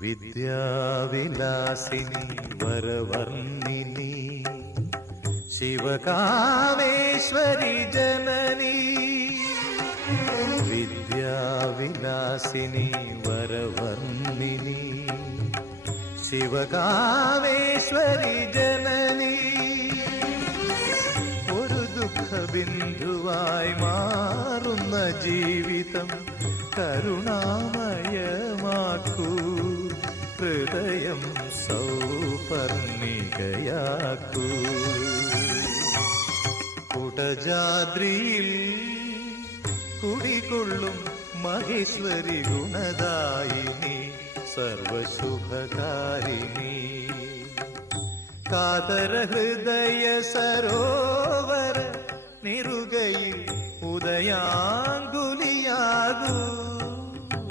വിദ്യാവിലാസിനി വരവർണ്ണിനി ശിവകാമേശ്വരി ജനനി. വിദ്യാവിലാസിനി വരവർണ്ണിനി ശിവകാമേശ്വരി ജനനി. ഒരു ദുഃഖബിന്ദുവായി മാറുന്ന ജീവിതം കരുണാമയമാക്കൂ, ഹൃദയം സൗപർണികയാക്കൂ. കുടജാദ്രിയിൽ കുടികൊള്ളും മഹേശ്വരി ഗുണദായിനി സർവശുഭകാരിണി. കാതര ഹൃദയ സരോവര നിറുകയിൽ ഉദയാങ്കുലിയാകൂ.